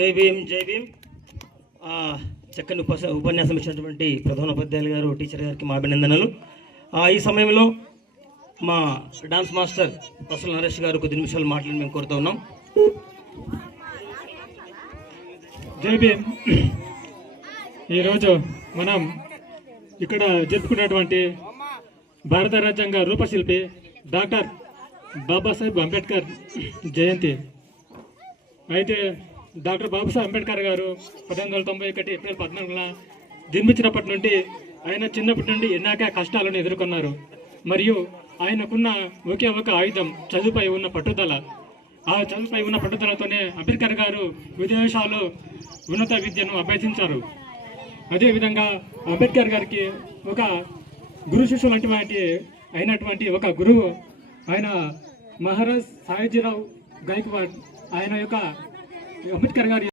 జై భీమ్ జై భీమ్. చక్కని ఉపన్యాసం ఇచ్చినటువంటి ప్రధాన ఉపాధ్యాయులు గారు, టీచర్ గారికి మా అభినందనలు. ఈ సమయంలో మా డాన్స్ మాస్టర్ పసల నరేష్ గారు కొద్ది నిమిషాలు మాట్లాడి మేము కోరుతూ ఉన్నాం. జై భీమ్. ఈరోజు మనం ఇక్కడ జరుపుకున్నటువంటి భారత రాజ్యాంగ రూపశిల్పి డాక్టర్ బాబాసాహెబ్ అంబేద్కర్ జయంతి. అయితే డాక్టర్ బాబాసాహెబ్ అంబేద్కర్ గారు 1891 ఏప్రిల్ 14న జన్మించినప్పటి నుండి ఆయన చిన్నప్పటి నుండి ఎన్నో కష్టాలను ఎదుర్కొన్నారు. మరియు ఆయనకున్న ఒకే ఒక ఆయుధం చదువుపై ఉన్న పట్టుదల. ఆ చదువుపై ఉన్న పట్టుదలతోనే అంబేద్కర్ గారు విదేశాల్లో ఉన్నత విద్యను అభ్యసించారు. అదేవిధంగా అంబేద్కర్ గారికి ఒక గురు శిష్యులు అయినటువంటి ఒక గురువు ఆయన మహారాజ్ సాయాజీరావు గైక్వాడ్. ఆయన యొక్క అంబేద్కర్ గారి